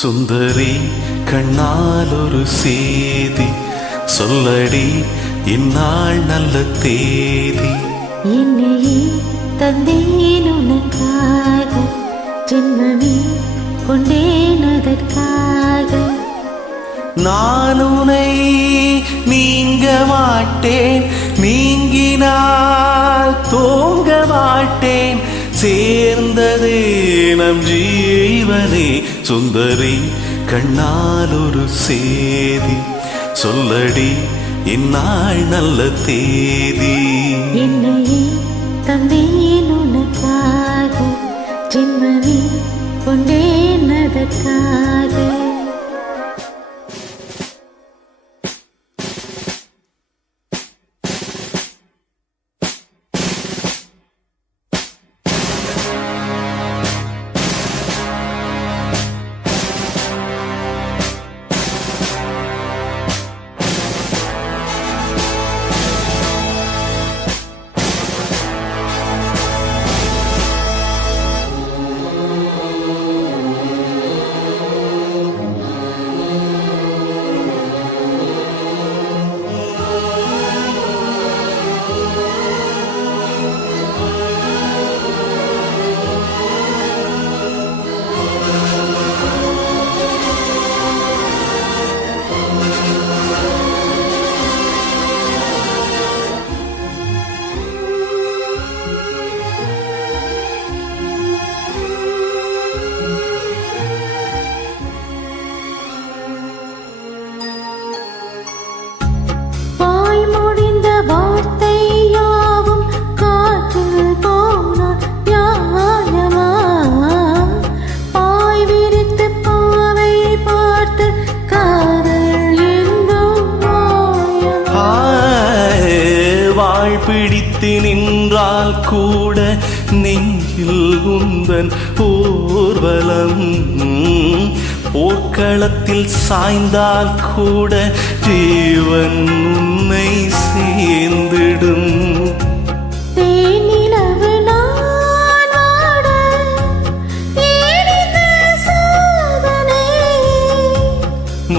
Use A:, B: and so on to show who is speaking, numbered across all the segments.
A: சுந்தரி கண்ணால் ஒரு சேதி. சொல்லடி இந்நாள் நல்ல தேதி.
B: என்னையே தந்தேன் உனக்காக. ஜென்மமே கொண்டேன் அதற்காக.
A: நான் உனை நீங்க மாட்டேன் நீங்கினால் தூங்க மாட்டேன். சேர்ந்ததே நம் ஜீவனே. சுந்தரி கண்ணால் ஒரு சேதி. சொல்லடி இந்நாள் நல்ல தேதி.
B: என்னையே தந்தேன்.
A: நின்றால் கூட நெஞ்சில் உந்தன் ஊர்வலம். போர்க்களத்தில் சாய்ந்தால் கூட ஜீவன் உன்னை சேர்ந்திடும்.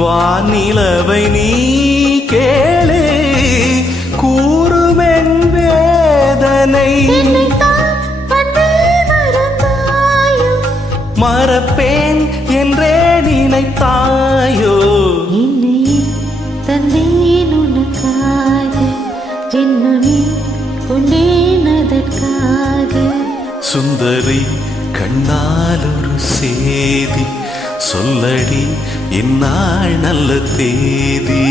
A: வானிலவை நீ மறப்பேன் என்றே நினைத்தாயோ?
B: என்னையே தந்தேன் உனக்காக ஜென்மமே கொண்டேன் அதற்காக.
A: சுந்தரி கண்ணால் ஒரு சேதி சொல்லடி இந்நாள் நல்ல தேதி.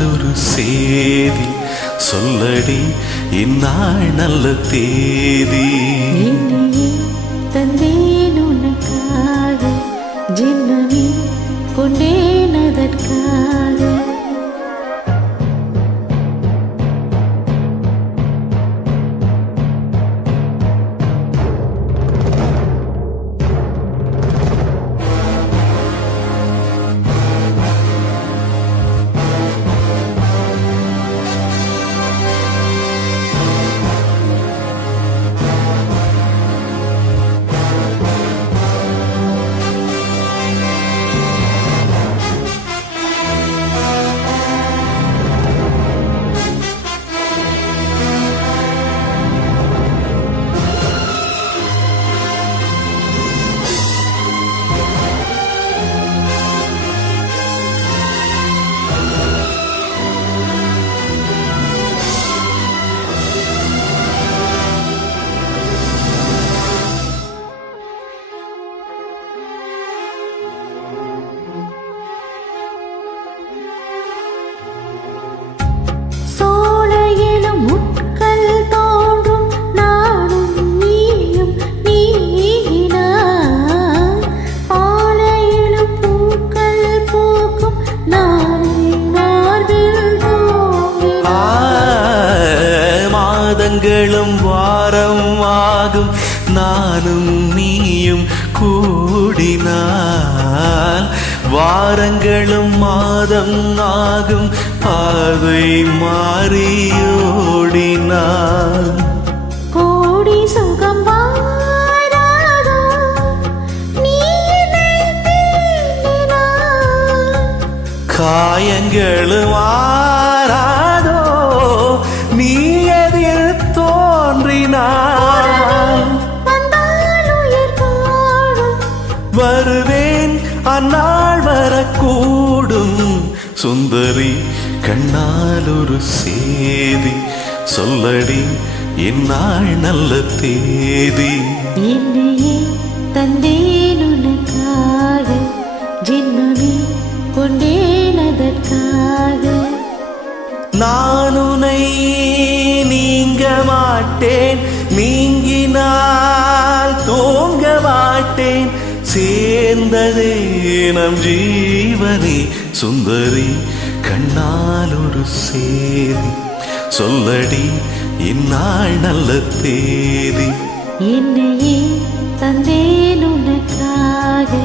A: நல்லொரு சேதி. சொல்லடி இந்நாள் நல்ல தேதி.
B: தந்தேன் உனக்காக. ஜென்மமே கொண்டேன் அதற்காக.
A: மாதங்களும் வாரம் ஆகும் நானும் நீயும் கூடினால் வாரங்களும் மாதம் ஆகும். பாதை மாறியோடினான்
B: கோடி சுகம்.
A: காயங்களும் ஆறாதோ அந்நாள் வரக்கூடும். சுந்தரி கண்ணால் ஒரு சேதி. சொல்லடி இந்நாள் நல்ல தேதி.
B: என்னையே தந்தேன் உனக்காக. ஜென்மமே கொண்டேன் அதற்காக.
A: நான் உனை நீங்க மாட்டேன். நீங்கினால் தூங்க மாட்டேன். சேர்ந்ததே நம் ஜீவனே. சுந்தரி கண்ணால் ஒரு சேதி. சொல்லடி இந்நாள் நல்ல தேதி.
B: என்னையே தந்தேன் உனக்காக.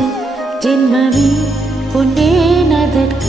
B: ஜென்மமே அதற்கு